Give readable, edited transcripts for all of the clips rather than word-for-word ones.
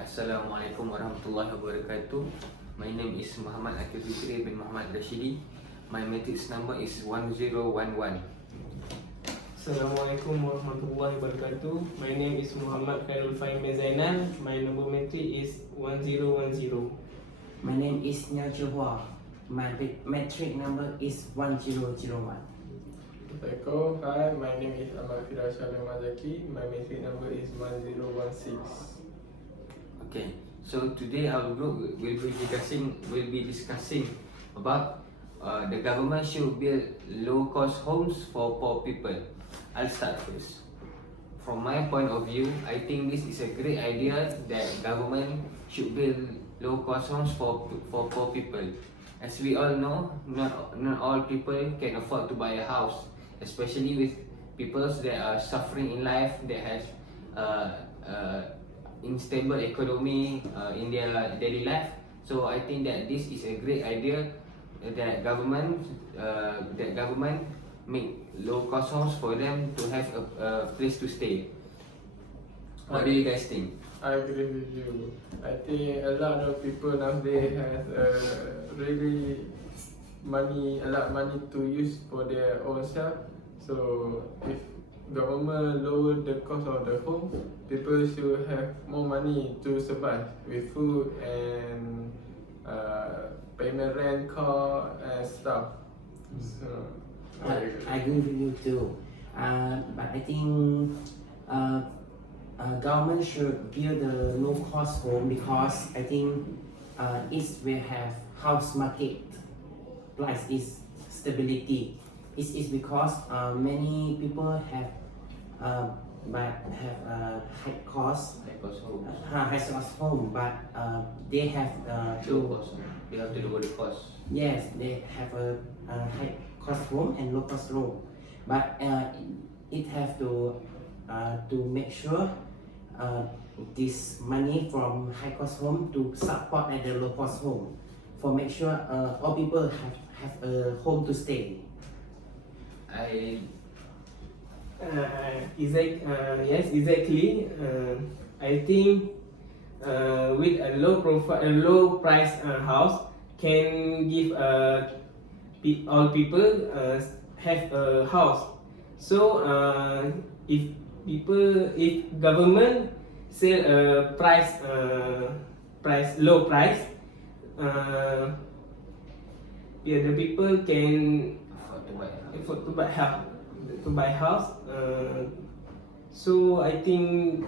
Assalamualaikum warahmatullahi wabarakatuh. My name is Muhammad Akil Fitri bin Muhammad Rashidi. My matrix number is 1011. Assalamualaikum warahmatullahi wabarakatuh. My name is Muhammad Khairul Fahim Zainal. My number matrix is 1010. My name is Nia Chihua. My matric number is 1001. Hi, my name is Ahmad Firdaus Shalom Mazaki. My matric number is 1016. Okay, so today our group will be discussing about the government should build low-cost homes for poor people. I'll start first. From my point of view, I think this is a great idea that government should build low-cost homes for poor people. As we all know, not all people can afford to buy a house, especially with people that are suffering in life, that has unstable economy in their daily life. So I think that this is a great idea that government make low-cost homes for them to have a place to stay. What do you guys think? I agree with you. I think a lot of people nowadays has really a lot of money to use for their own self. So if government lower the cost of the home, people should have more money to survive with food and payment rent, car and stuff. So I agree with you too. But I think government should build a low-cost home because I think it will have house market price is stability. It is because many people have high cost home, but they have Low cost. They have to lower the cost. yes, they have a high cost home and low cost home, but it have to make sure this money from high cost home to support at the low cost home, for make sure all people have a home to stay. Yes, exactly. I think with a low price house can give all people have a house. So if government sell a low price, the people can afford to buy house. So I think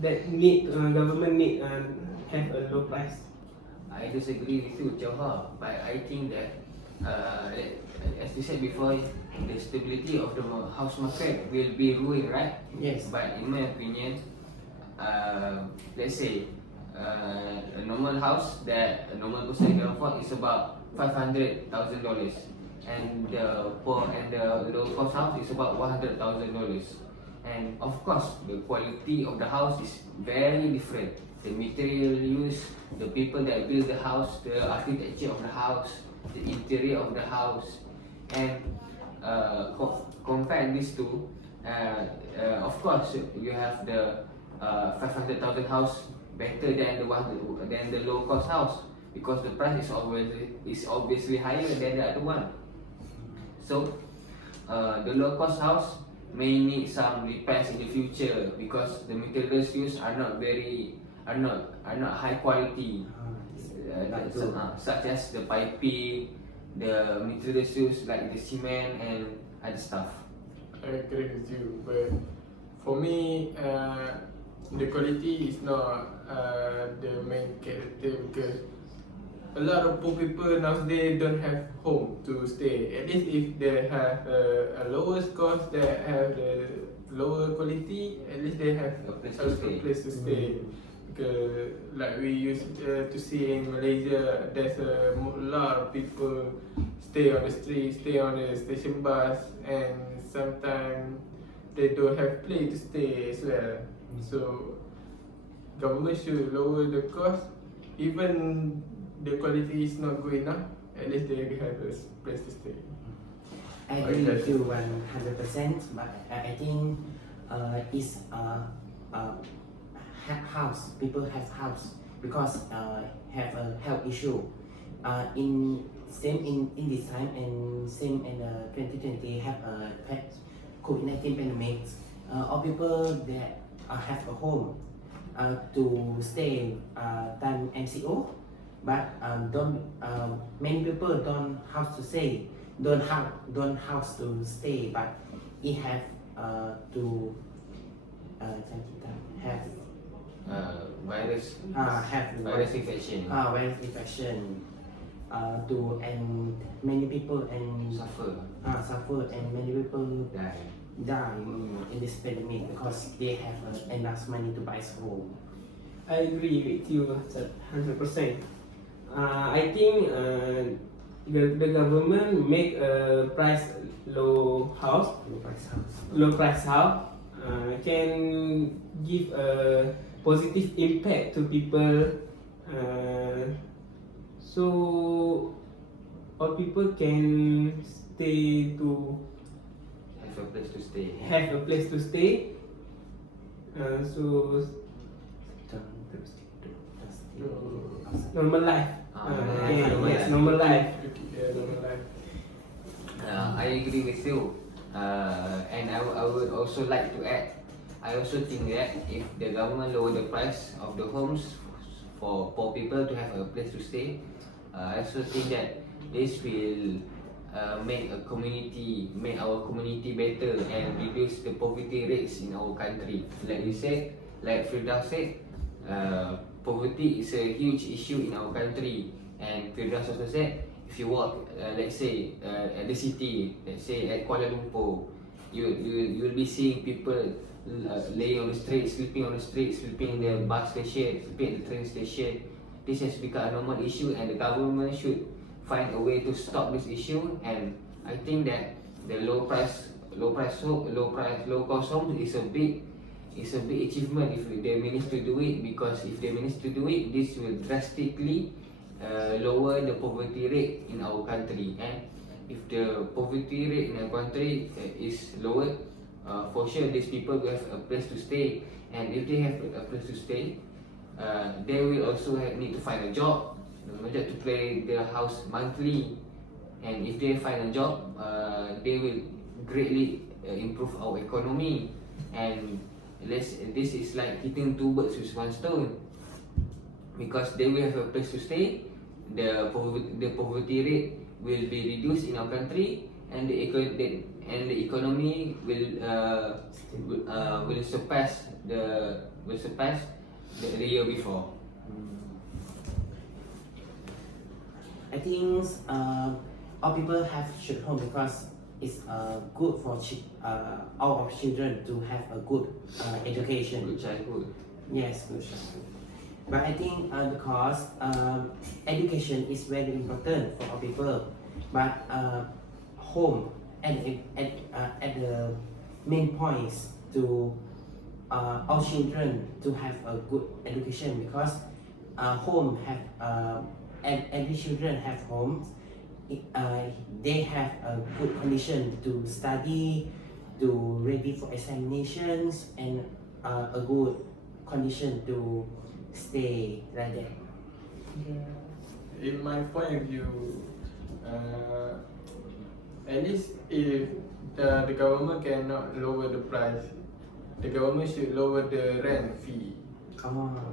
that government need have a low price. I disagree with you, Chauha, but I think that as you said before, the stability of the house market will be ruined, right? Yes. But in my opinion, let's say a normal house that a normal person can afford is about $500,000, and the low cost house is about $100,000. And of course, the quality of the house is very different. The material used, the people that build the house, the architecture of the house, the interior of the house, and compare these two. Of course, you have the 500,000 house better than the low cost house, because the price is obviously higher than the other one. So the low cost house may need some repairs in the future because the materials used are not high quality, such as the piping, the materials used like the cement and other stuff. I agree with you, but for me, the quality is not the main character, because a lot of poor people nowadays don't have home to stay. At least if they have a lowest cost, they have the lower quality, at least they have A place a place to stay. Because like we used to see in Malaysia, there's a lot of people stay on the street, stay on the station bus, and sometimes they don't have place to stay as well. So government should lower the cost. Even the quality is not good enough, at least they have a place to stay. I agree with you 100%, but I think it's house. People have house because have a health issue. In this time and same in 2020 have a COVID-19 pandemic. All people that have a home to stay than MCO, but don't many people don't house to stay, don't house to stay, but he have to have Virus have virus infection virus infection to and many people and suffer, suffer and many people die. die in this pandemic because they have enough money to buy home. I agree with you 100%. I think the government make a price low house, Low price house. can give a positive impact to people, so all people can stay to Have a place to stay. have a place to stay. So normal life. Yes, normal life. Yeah, normal life. I agree with you, and I would also like to add. I also think that if the government lower the price of the homes for poor people to have a place to stay, I also think that this will make our community better and reduce the poverty rates in our country. Like you said, like Firdaus said, poverty is a huge issue in our country, and Firdaus also said, if you walk, let's say at the city, let's say at Kuala Lumpur, you'll be seeing people laying on the street, sleeping on the street, sleeping in the bus station, sleeping at the train station. This has become a normal issue, and the government should find a way to stop this issue. And I think that the low cost home is a big achievement if they manage to do it, because if they manage to do it, this will drastically lower the poverty rate in our country. And if the poverty rate in our country is lowered, for sure these people will have a place to stay, and if they have a place to stay, they will also need to find a job to pay their house monthly. And if they find a job, they will greatly improve our economy. And this is like hitting two birds with one stone, because they will have a place to stay, the poverty rate will be reduced in our country, and the economy will surpass the year before. I think all people have should home because it's good for all of children to have a good education. Good childhood. Yes, good childhood. But I think because education is very important for all people, but home at the main points to all children to have a good education, because home have and every children have homes. They have a good condition to study, to ready for examinations, and a good condition to stay like that. In my point of view, at least if the government cannot lower the price, the government should lower the rent fee.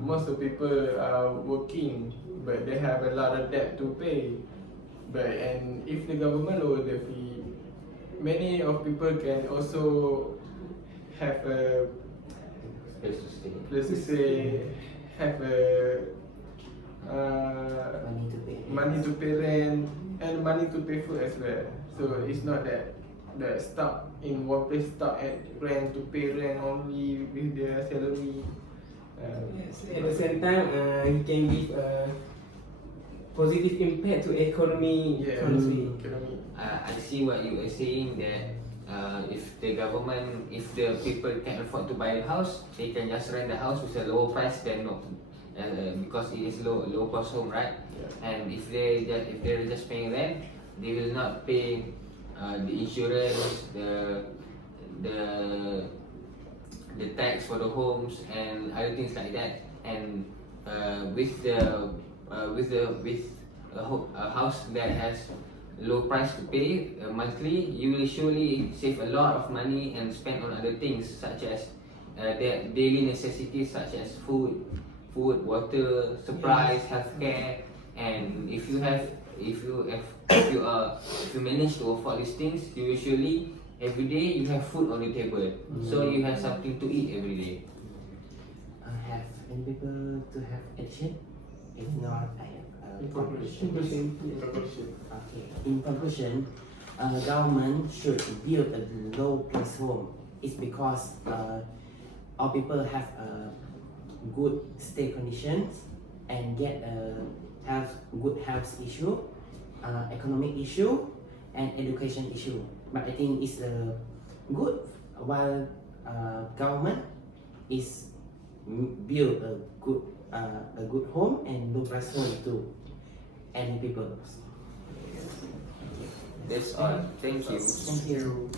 Most of people are working, but they have a lot of debt to pay. And if the government lower the fee, many of people can also have a place to stay, have a money to pay rent and money to pay food as well. So it's not that stuck in one place, stuck at rent to pay rent only with their salary. Yes, at the same time, it can give a positive impact to economy. Economy. I see what you are saying, that if the people can afford to buy a house, they can just rent the house with a lower price than not, because it is low cost home, right? Yeah. And if they're just paying rent, they will not the insurance, the the tax for the homes and other things like that. And with a house that has low price to pay monthly, you will surely save a lot of money and spend on other things such as their daily necessities such as food, water, supplies, healthcare. And if you manage to afford these things, you usually every day you have food on the table, so you have something to eat every day. Have any people to have addition? If not, I have a conclusion. Okay. In conclusion, government should build a low price home. It's because all people have good stay conditions and get good health issue, economic issue, and education issue. But I think it's good while government is build a good home and low price home to any people. That's all. Thank you. Thank you.